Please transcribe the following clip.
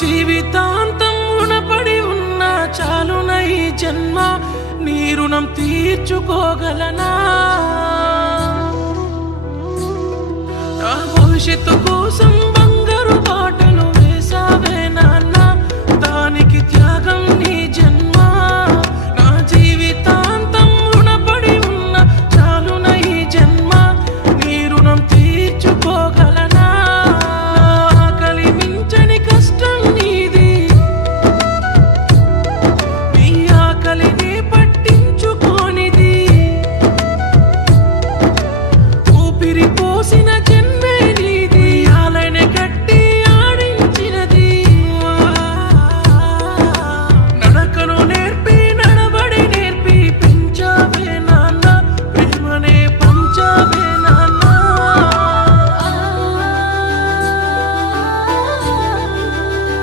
జీవితాంతం రుణపడి ఉన్న చాలున ఈ జన్మ నీ రుణం తీర్చుకోగలనా నా భవిష్యత్తుకు